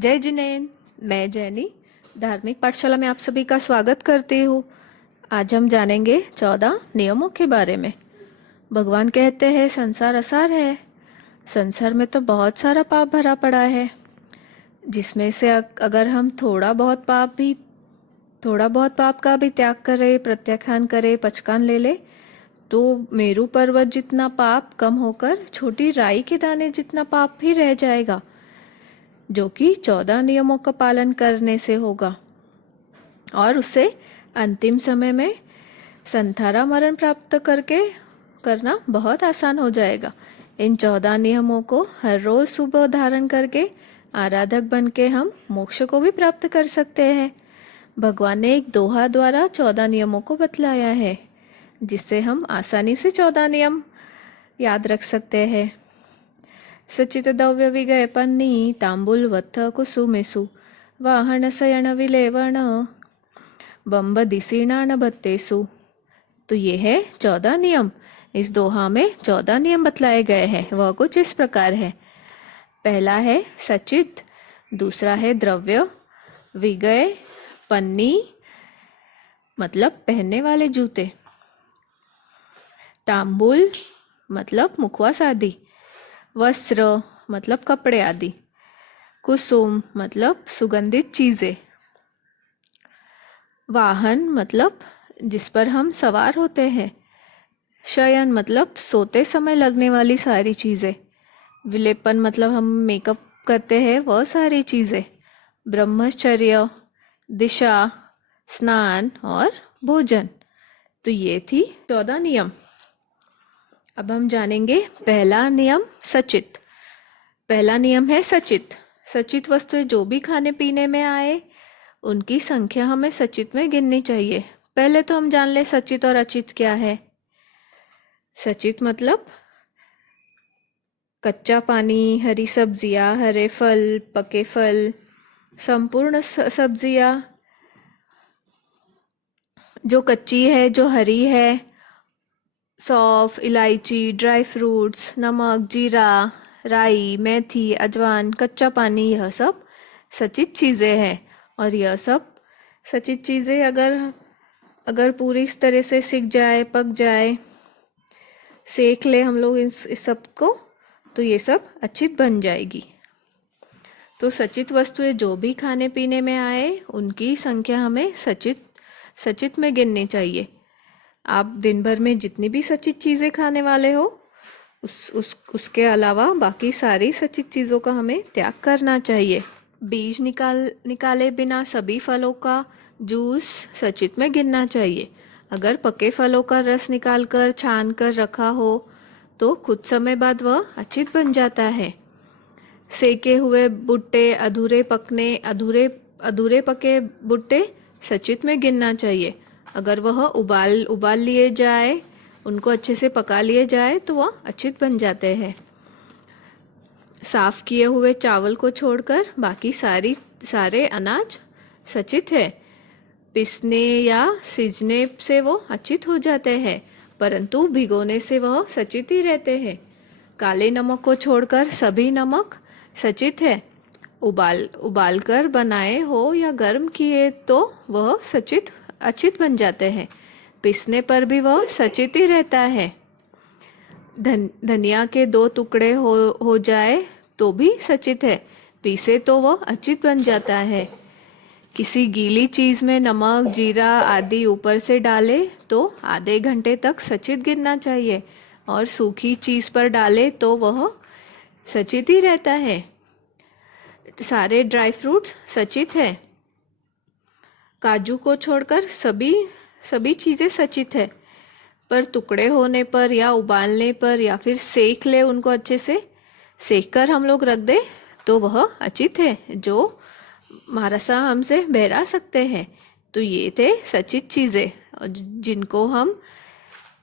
जय जिनेन। मैं जैनी धार्मिक पाठशाला में आप सभी का स्वागत करती हूँ। आज हम जानेंगे 14 नियमों के बारे में। भगवान कहते हैं संसार असार है। संसार में तो बहुत सारा पाप भरा पड़ा है, जिसमें से अगर हम थोड़ा बहुत पाप का भी त्याग करें, प्रत्याख्यान करें, पचकान ले ले, तो मेरू पर्वत जितना पाप कम होकर छोटी राई के दाने जितना पाप भी रह जाएगा, जो कि 14 नियमों का पालन करने से होगा। और उससे अंतिम समय में संथारा मरण प्राप्त करना बहुत आसान हो जाएगा। इन 14 नियमों को हर रोज सुबह धारण करके आराधक बन के हम मोक्ष को भी प्राप्त कर सकते हैं। भगवान ने एक दोहा द्वारा 14 नियमों को बतलाया है, जिससे हम आसानी से 14 नियम याद रख सकते हैं। सचित दव्य विगय पन्नी तांबुल वत्थ कुसुमेसु वाहन सयन विलेवण बम्ब दिसीणान बत्तेसु। तो ये है 14 नियम। इस दोहा में 14 नियम बतलाए गए हैं। वह कुछ इस प्रकार है। पहला है सचित, दूसरा है द्रव्य, विगय पन्नी मतलब पहनने वाले जूते, तांबुल मतलब मुखवास आदि, वस्त्र मतलब कपड़े आदि, कुसुम मतलब सुगंधित चीजें, वाहन मतलब जिस पर हम सवार होते हैं, शयन मतलब सोते समय लगने वाली सारी चीजें, विलेपन मतलब हम मेकअप करते हैं वह सारी चीजें, ब्रह्मचर्य, दिशा, स्नान और भोजन। तो ये थी 14 नियम। अब हम जानेंगे पहला नियम सचित। पहला नियम है सचित। सचित वस्तुएं जो भी खाने पीने में आए, उनकी संख्या हमें सचित में गिननी चाहिए। पहले तो हम जान ले सचित और अचित क्या है। सचित मतलब कच्चा पानी, हरी सब्जियां, हरे फल, पके फल, संपूर्ण सब्जियां जो कच्ची है, जो हरी है, सौंफ, इलायची, ड्राई फ्रूट्स, नमक, जीरा, राई, मेथी, अजवान, कच्चा पानी, यह सब सचित चीज़ें हैं। और यह सब सचित चीज़ें अगर अगर पूरी इस तरह से सिक जाए, पक जाए, सेक ले हम लोग इस सब को, तो ये सब अचित बन जाएगी। तो सचित वस्तुएं जो भी खाने पीने में आए, उनकी संख्या हमें सचित में गिननी चाहिए। आप दिन भर में जितनी भी सचित चीज़ें खाने वाले हो, उसके अलावा बाकी सारी सचित चीज़ों का हमें त्याग करना चाहिए। बीज निकाले बिना सभी फलों का जूस सचित में गिनना चाहिए। अगर पके फलों का रस निकालकर छान कर रखा हो, तो कुछ समय बाद वह अचित बन जाता है। सेके हुए भुट्टे, अधूरे पके भुट्टे सचित में गिनना चाहिए। अगर वह उबाल लिए जाए, उनको अच्छे से पका लिए जाए, तो वह अचित बन जाते हैं। साफ किए हुए चावल को छोड़कर बाकी सारे अनाज सचित है। पिसने या सिजने से वो अचित हो जाते हैं, परंतु भिगोने से वह सचित ही रहते हैं। काले नमक को छोड़कर सभी नमक सचित है। उबाल कर बनाए हो या गर्म किए तो वह अचित बन जाते हैं। पिसने पर भी वह सचित ही रहता है। धनिया के 2 टुकड़े हो जाए तो भी सचित है। पीसे तो वह अचित बन जाता है। किसी गीली चीज में नमक, जीरा आदि ऊपर से डाले तो आधे घंटे तक सचित गिरना चाहिए, और सूखी चीज पर डाले तो वह सचित ही रहता है। सारे ड्राई फ्रूट्स सचित है। काजू को छोड़कर सभी चीजें सचित है, पर टुकड़े होने पर या उबालने पर या फिर सेक ले, उनको अच्छे से सेक कर हम लोग रख दे तो वह अचित है, जो महारासा हमसे बहरा सकते हैं। तो ये थे सचित चीजें, जिनको हम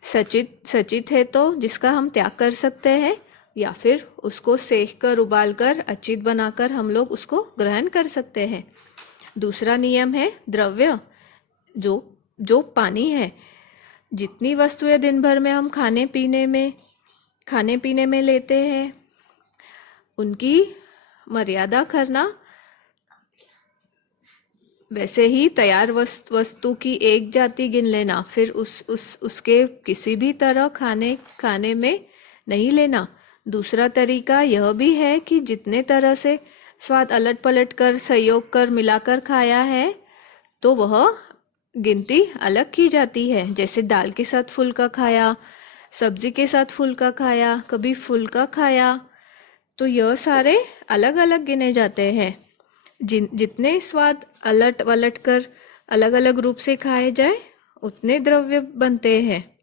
सचित है तो जिसका हम त्याग कर सकते हैं, या फिर उसको सेक कर उबाल कर अचित बनाकर हम लोग उसको ग्रहण कर सकते हैं। दूसरा नियम है द्रव्य, जो पानी है। जितनी वस्तुएं दिन भर में हम खाने पीने में लेते हैं, उनकी मर्यादा करना वैसे ही तैयार वस्तु की एक जाति गिन लेना, फिर उसके किसी भी तरह खाने खाने में नहीं लेना। दूसरा तरीका यह भी है कि जितने तरह से स्वाद अलट पलट कर संयोग कर मिलाकर खाया है तो वह गिनती अलग की जाती है। जैसे दाल के साथ फुल्का खाया, सब्जी के साथ फुल्का खाया, कभी फुल्का खाया, तो यह सारे अलग अलग गिने जाते हैं। जितने स्वाद अलट वलट कर अलग अलग रूप से खाए जाए उतने द्रव्य बनते हैं।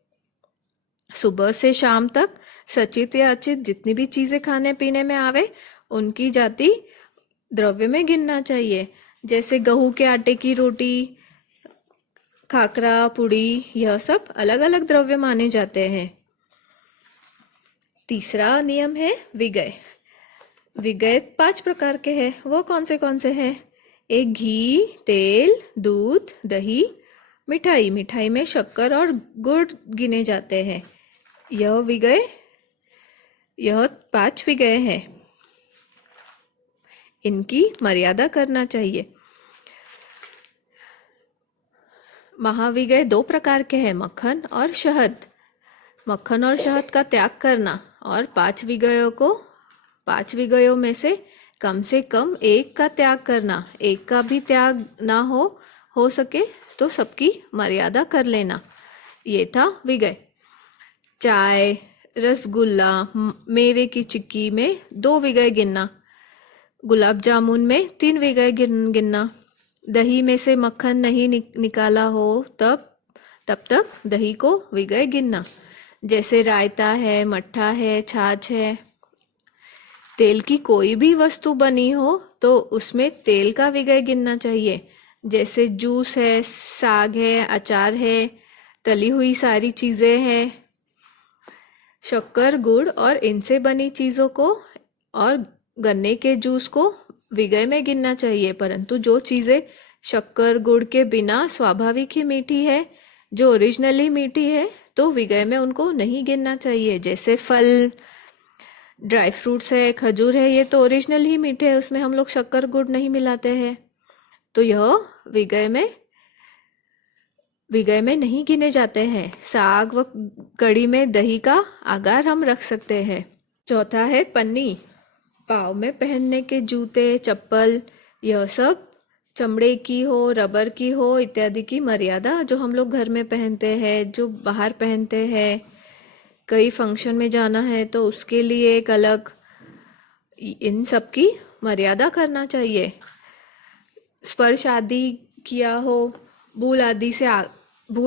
सुबह से शाम तक सचित या अचित जितनी भी चीजें खाने पीने में आवे उनकी जाति द्रव्य में गिनना चाहिए। जैसे गेहूं के आटे की रोटी, खाकरा, पुड़ी, यह सब अलग अलग द्रव्य माने जाते हैं। तीसरा नियम है विगय। विगय 5 प्रकार के हैं। वो कौन से हैं? एक घी, तेल, दूध, दही, मिठाई। मिठाई में शक्कर और गुड़ गिने जाते हैं। यह 5 विगय हैं। इनकी मर्यादा करना चाहिए। महाविगय 2 प्रकार के हैं, मक्खन और शहद। मक्खन और शहद का त्याग करना और 5 विगयों में से कम एक का त्याग करना। एक का भी त्याग ना हो सके तो सबकी मर्यादा कर लेना। ये था विगय। चाय, रसगुल्ला, मेवे की चिक्की में 2 विगय गिनना। गुलाब जामुन में 3 विगय गिनना। दही में से मक्खन नहीं निकाला हो तब तक दही को विगय गिनना। जैसे रायता है, मट्ठा है, छाछ है। तेल की कोई भी वस्तु बनी हो तो उसमें तेल का विगय गिनना चाहिए। जैसे जूस है, साग है, अचार है, तली हुई सारी चीजें हैं। शक्कर, गुड़ और इनसे बनी चीजों को और गन्ने के जूस को विगय में गिनना चाहिए। परंतु जो चीजें शक्कर गुड़ के बिना स्वाभाविक ही मीठी है, जो ओरिजिनली मीठी है, तो विगय में उनको नहीं गिनना चाहिए। जैसे फल, ड्राई फ्रूट्स है, खजूर है, ये तो ओरिजिनल ही मीठे है, उसमें हम लोग शक्कर गुड़ नहीं मिलाते हैं, तो यह विगय में नहीं गिने जाते हैं। साग व कड़ी में दही का आगार हम रख सकते हैं। चौथा है पन्नी। पाँव में पहनने के जूते, चप्पल, यह सब चमड़े की हो, रबर की हो इत्यादि की मर्यादा, जो हम लोग घर में पहनते हैं, जो बाहर पहनते हैं, कई फंक्शन में जाना है तो उसके लिए एक अलग, इन सब की मर्यादा करना चाहिए। स्पर्श आदि किया हो, भूल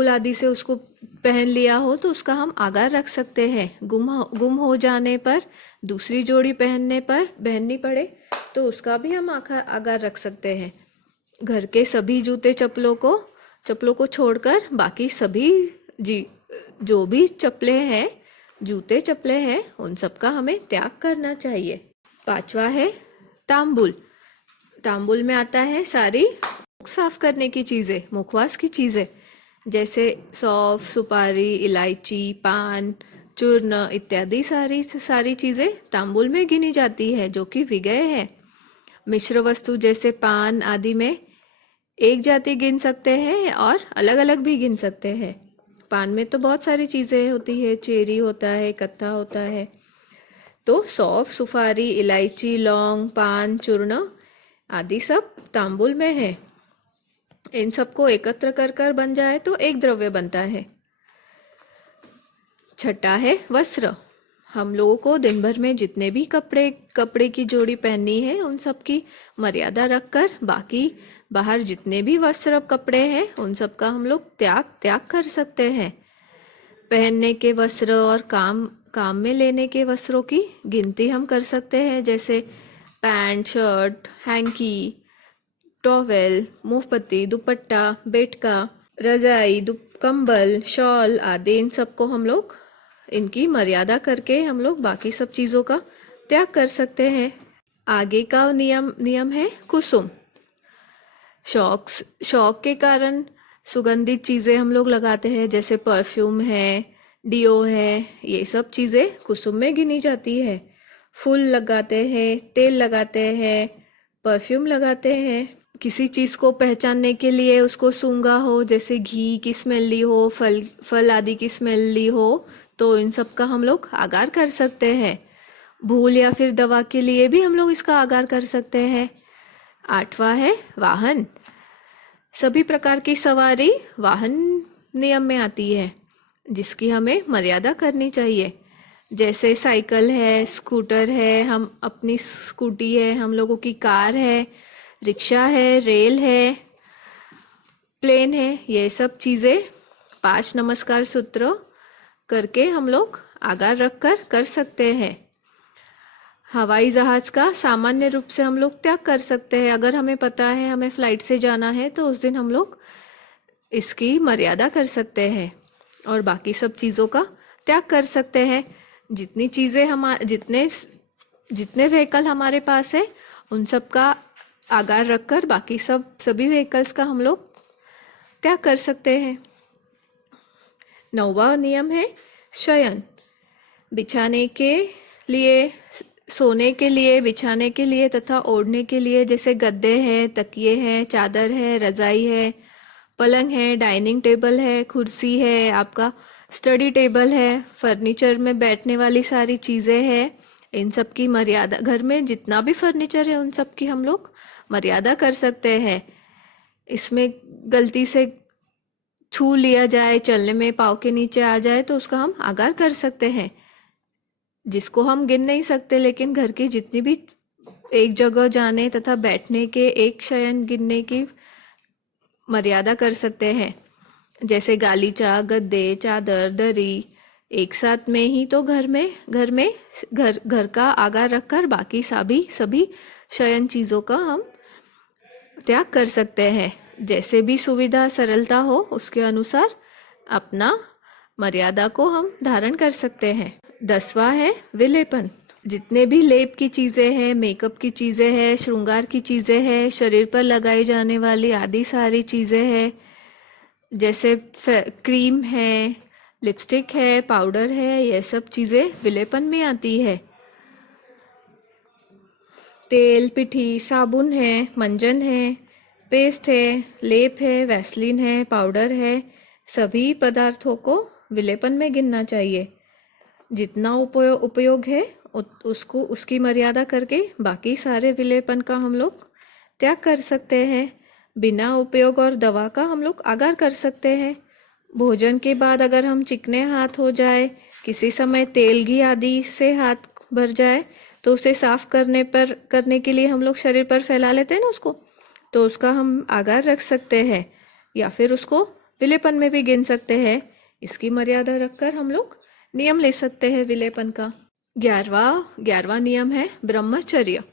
आदि से उसको पहन लिया हो तो उसका हम आगार रख सकते हैं। गुम हो जाने पर, दूसरी जोड़ी पहननी पड़े तो उसका भी हम आगार रख सकते हैं। घर के सभी जूते चप्पलों को छोड़कर बाकी सभी जो भी जूते चप्पलें हैं उन सब का हमें त्याग करना चाहिए। 5वां है तांबुल। तांबुल में आता है सारी मुख साफ करने की चीजें, मुखवास की चीजें, जैसे सौंफ, सुपारी, इलायची, पान, चूर्ण इत्यादि सारी चीजें तांबुल में गिनी जाती है, जो कि विगय है। मिश्र वस्तु जैसे पान आदि में एक जाति गिन सकते हैं और अलग अलग भी गिन सकते हैं। पान में तो बहुत सारी चीजें होती है, चेरी होता है, कत्था होता है, तो सौंफ, सुपारी, इलायची, लौंग, पान, चूर्ण आदि सब तांबुल में है। इन सबको एकत्र कर बन जाए तो एक द्रव्य बनता है। छठा है वस्त्र। हम लोगों को दिन भर में जितने भी कपड़े की जोड़ी पहननी है उन सब की मर्यादा रखकर बाकी बाहर जितने भी वस्त्र कपड़े हैं उन सब का हम लोग त्याग कर सकते हैं। पहनने के वस्त्र और काम में लेने के वस्त्रों की गिनती हम कर सकते हैं, जैसे पैंट, शर्ट, हैंकी, टॉवेल, मुंहपत्ती, दुपट्टा, बेटका, रजाई, कंबल, शॉल आदि, इन सबको हम लोग इनकी मर्यादा करके हम लोग बाकी सब चीज़ों का त्याग कर सकते हैं। आगे का नियम है कुसुम। शौक के कारण सुगंधित चीज़ें हम लोग लगाते हैं, जैसे परफ्यूम है, डियो है, ये सब चीज़ें कुसुम में गिनी जाती है। फूल लगाते हैं, तेल लगाते हैं, परफ्यूम लगाते हैं, किसी चीज़ को पहचानने के लिए उसको सूंघा हो, जैसे घी की स्मेल ली हो, फल फल आदि की स्मेल ली हो, तो इन सब का हम लोग आगार कर सकते हैं। भूल या फिर दवा के लिए भी हम लोग इसका आगार कर सकते हैं। आठवां है वाहन। सभी प्रकार की सवारी वाहन नियम में आती है, जिसकी हमें मर्यादा करनी चाहिए। जैसे साइकिल है, स्कूटर है, हम अपनी स्कूटी है, हम लोगों की कार है, रिक्शा है, रेल है, प्लेन है, ये सब चीज़ें 5 नमस्कार सूत्र करके हम लोग आगार रखकर कर सकते हैं। हवाई जहाज का सामान्य रूप से हम लोग त्याग कर सकते हैं। अगर हमें पता है हमें फ्लाइट से जाना है, तो उस दिन हम लोग इसकी मर्यादा कर सकते हैं और बाकी सब चीज़ों का त्याग कर सकते हैं। जितनी चीज़ें जितने जितने व्हीकल हमारे पास है, उन सब का आगार रखकर बाकी सभी व्हीकल्स का हम लोग त्याग कर सकते हैं। 9वां नियम है शयन। बिछाने के लिए, सोने के लिए, बिछाने के लिए तथा ओढ़ने के लिए, जैसे गद्दे हैं, तकिए हैं, चादर है, रजाई है, पलंग है, डाइनिंग टेबल है, कुर्सी है, आपका स्टडी टेबल है, फर्नीचर में बैठने वाली सारी चीज़ें हैं, इन सब की मर्यादा, घर में जितना भी फर्नीचर है उन सब की हम लोग मर्यादा कर सकते हैं। इसमें गलती से छू लिया जाए, चलने में पाँव के नीचे आ जाए, तो उसका हम आगार कर सकते हैं, जिसको हम गिन नहीं सकते, लेकिन घर की जितनी भी एक जगह जाने तथा बैठने के एक शयन गिनने की मर्यादा कर सकते हैं। जैसे गालीचा, गद्दे, चादर, दरी, एक साथ में ही तो घर का आगार रखकर बाकी सभी शयन चीज़ों का हम त्याग कर सकते हैं। जैसे भी सुविधा सरलता हो, उसके अनुसार अपना मर्यादा को हम धारण कर सकते हैं। 10वां है विलेपन। जितने भी लेप की चीज़ें हैं, मेकअप की चीज़ें हैं, श्रृंगार की चीज़ें हैं, शरीर पर लगाई जाने वाली आदि सारी चीज़ें हैं, जैसे क्रीम है, लिपस्टिक है, पाउडर है, ये सब चीज़ें विलेपन में आती है। तेल, पिठी, साबुन है, मंजन है, पेस्ट है, लेप है, वैसलीन है, पाउडर है, सभी पदार्थों को विलेपन में गिनना चाहिए। जितना उपयोग है उसको उसकी मर्यादा करके बाकी सारे विलेपन का हम लोग त्याग कर सकते हैं। बिना उपयोग और दवा का हम लोग आगार कर सकते हैं। भोजन के बाद अगर हम चिकने हाथ हो जाए, किसी समय तेल घी आदि से हाथ भर जाए, तो उसे साफ करने के लिए हम लोग शरीर पर फैला लेते हैं ना उसको, तो उसका हम आगार रख सकते हैं, या फिर उसको विलेपन में भी गिन सकते हैं। इसकी मर्यादा रखकर हम लोग नियम ले सकते हैं विलेपन का। 11वां नियम है ब्रह्मचर्य।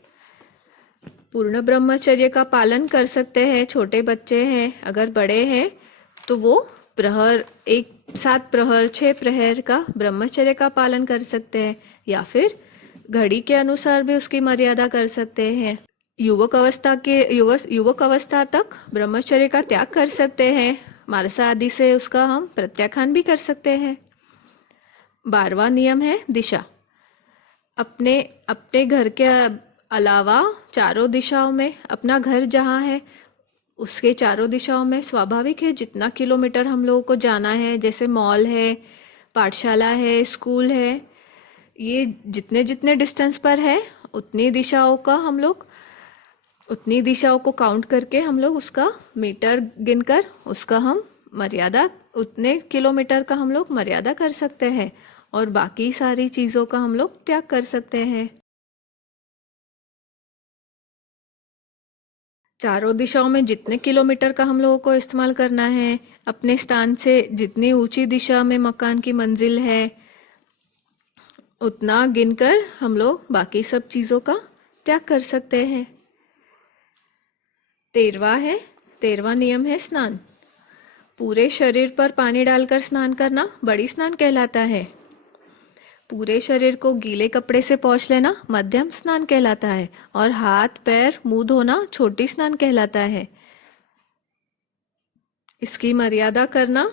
पूर्ण ब्रह्मचर्य का पालन कर सकते हैं। छोटे बच्चे हैं, अगर बड़े हैं तो वो प्रहर 7 प्रहर 6 प्रहर का ब्रह्मचर्य का पालन कर सकते हैं, या फिर घड़ी के अनुसार भी उसकी मर्यादा कर सकते हैं। युवक अवस्था तक ब्रह्मचर्य का त्याग कर सकते हैं। मारसा आदि से उसका हम प्रत्याख्यान भी कर सकते हैं। 12वां नियम है दिशा। अपने अपने घर के अलावा चारों दिशाओं में, अपना घर जहाँ है उसके चारों दिशाओं में स्वाभाविक है जितना किलोमीटर हम लोगों को जाना है, जैसे मॉल है, पाठशाला है, स्कूल है, ये जितने जितने डिस्टेंस पर है उतनी दिशाओं को काउंट करके हम लोग उसका मीटर गिनकर उसका हम मर्यादा, उतने किलोमीटर का हम लोग मर्यादा कर सकते हैं, और बाकी सारी चीज़ों का हम लोग त्याग कर सकते हैं। चारों दिशाओं में जितने किलोमीटर का हम लोगों को इस्तेमाल करना है, अपने स्थान से जितनी ऊंची दिशा में मकान की मंजिल है, उतना गिनकर हम लोग बाकी सब चीज़ों का त्याग कर सकते हैं। 13वां नियम है स्नान। पूरे शरीर पर पानी डालकर स्नान करना बड़ी स्नान कहलाता है। पूरे शरीर को गीले कपड़े से पोंछ लेना मध्यम स्नान कहलाता है, और हाथ पैर मुंह धोना छोटी स्नान कहलाता है। इसकी मर्यादा करना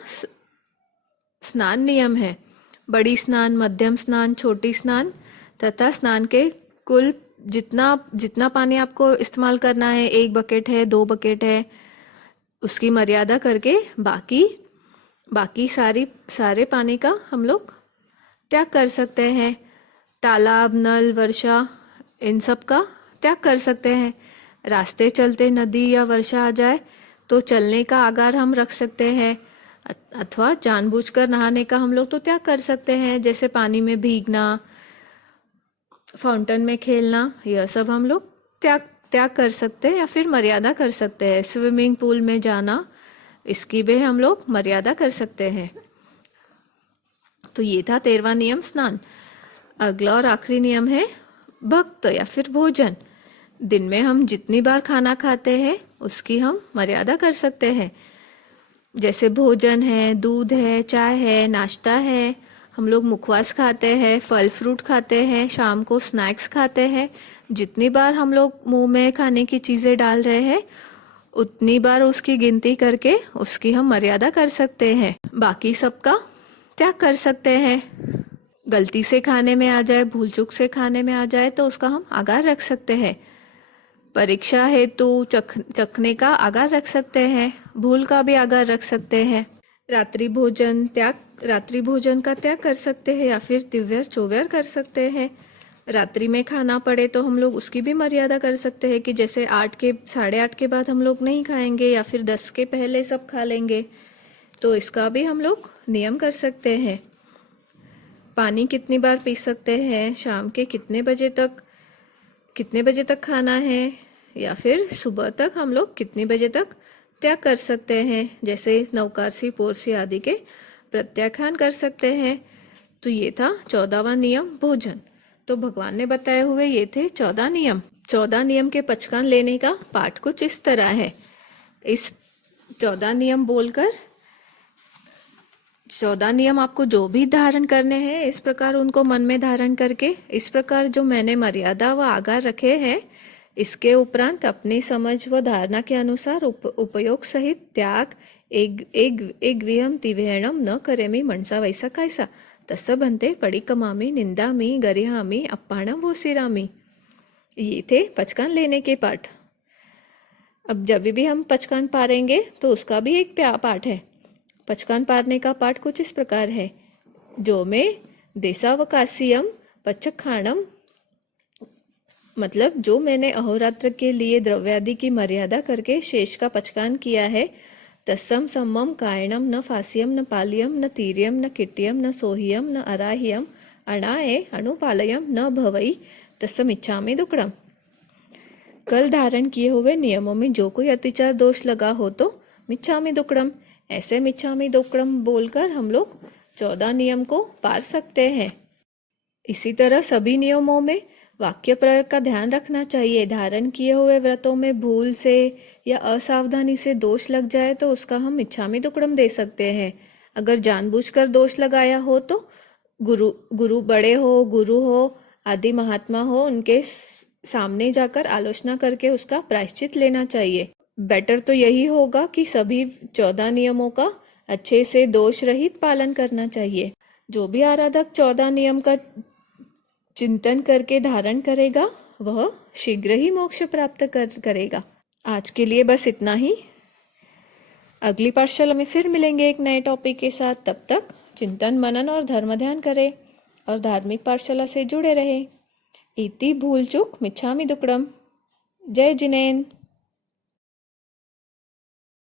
स्नान नियम है। बड़ी स्नान, मध्यम स्नान, छोटी स्नान तथा स्नान के कुल जितना जितना पानी आपको इस्तेमाल करना है, 1 बकेट है, 2 बकेट है, उसकी मर्यादा करके बाकी बाकी सारे पानी का हम लोग त्याग कर सकते हैं। तालाब, नल, वर्षा, इन सब का त्याग कर सकते हैं। रास्ते चलते नदी या वर्षा आ जाए तो चलने का आगार हम रख सकते हैं, अथवा जानबूझकर नहाने का हम लोग तो त्याग कर सकते हैं, जैसे पानी में भीगना, फाउंटेन में खेलना, यह सब हम लोग त्याग त्याग कर सकते हैं या फिर मर्यादा कर सकते हैं। स्विमिंग पूल में जाना, इसकी भी हम लोग मर्यादा कर सकते हैं। तो ये था 13वां नियम, स्नान। अगला और आखिरी नियम है भक्त या फिर भोजन। दिन में हम जितनी बार खाना खाते हैं उसकी हम मर्यादा कर सकते हैं। जैसे भोजन है, दूध है, चाय है, नाश्ता है, हम लोग मुखवास खाते हैं, फल फ्रूट खाते हैं, शाम को स्नैक्स खाते हैं। जितनी बार हम लोग मुंह में खाने की चीज़ें डाल रहे हैं उतनी बार उसकी गिनती करके उसकी हम मर्यादा कर सकते हैं। बाकी सबका त्याग कर सकते हैं। गलती से खाने में आ जाए, भूल चूक से खाने में आ जाए तो उसका हम आगार रख सकते हैं। परीक्षा हेतु चखने का आगार रख सकते हैं, भूल का भी आगार रख सकते हैं। रात्रि भोजन का त्याग कर सकते हैं या फिर तिव्यर चौव्यर कर सकते हैं। रात्रि में खाना पड़े तो हम लोग उसकी भी मर्यादा कर सकते हैं कि जैसे 8 के बाद हम लोग नहीं खाएंगे या फिर 10 के पहले सब खा लेंगे, तो इसका भी हम लोग नियम कर सकते हैं। पानी कितनी बार पी सकते हैं, शाम के कितने बजे तक खाना है, या फिर सुबह तक हम लोग कितने बजे तक त्याग कर सकते हैं, जैसे नवकारसी, पोरसी आदि के प्रत्याख्यान कर सकते हैं। तो ये था 14वां नियम, भोजन। तो भगवान ने बताए हुए ये थे 14 नियम। 14 नियम के पचकान लेने का पाठ कुछ इस तरह है। इस 14 नियम बोलकर 14 नियम आपको जो भी धारण करने हैं, इस प्रकार उनको मन में धारण करके, इस प्रकार जो मैंने मर्यादा व आगार रखे हैं, इसके उपरांत अपनी समझ व धारणा के अनुसार उपयोग सहित त्याग एक विहम तिवेणम न करेमी मनसा वैसा कैसा तस्स बनते पड़ी कमामी निंदामी गरिहामी अप्पाणम वो सिरामी। ये थे पचकान लेने के पाठ। अब जब भी हम पचकान पारेंगे तो उसका भी एक पाठ है। पचकान पारने का पाठ कुछ इस प्रकार है। जो में देशावकाशियम पचखाणम, मतलब जो मैंने अहोरात्र के लिए द्रव्यादि की मर्यादा करके शेष का पचकान किया है, तस्सम सम्मम कायणम न फास्यम न पाल्यम न तीर्यम न किट्यम न सोह्यम न अराह्यम अणाए अणुपालयम न भवई तस्सम इच्छामि दुक्कड़म। कल धारण किए हुए नियमों में जो कोई अतिचार दोष लगा हो तो मिच्छामि दुक्कड़म, ऐसे मिच्छामि दुक्कड़म बोलकर हम लोग 14 नियम को पार सकते हैं। इसी तरह सभी नियमों में वाक्य प्रयोग का ध्यान रखना चाहिए। धारण किए हुए व्रतों में भूल से या असावधानी से दोष लग जाए तो उसका हम मिच्छामि दुक्कड़म दे सकते हैं। अगर जानबूझकर दोष लगाया हो तो गुरु बड़े हो, गुरु हो, आदि महात्मा हो, उनके सामने जाकर आलोचना करके उसका प्रायश्चित लेना चाहिए। बेटर तो यही होगा कि सभी 14 नियमों का अच्छे से दोष रहित पालन करना चाहिए। जो भी आराधक 14 नियम का चिंतन करके धारण करेगा वह शीघ्र ही मोक्ष प्राप्त करेगा। आज के लिए बस इतना ही। अगली पाठशाला में फिर मिलेंगे एक नए टॉपिक के साथ। तब तक चिंतन, मनन और धर्म ध्यान करें और धार्मिक पाठशाला से जुड़े रहें। इति भूल चूक मिच्छामि दुक्कड़म। जय जिनेन्द्र।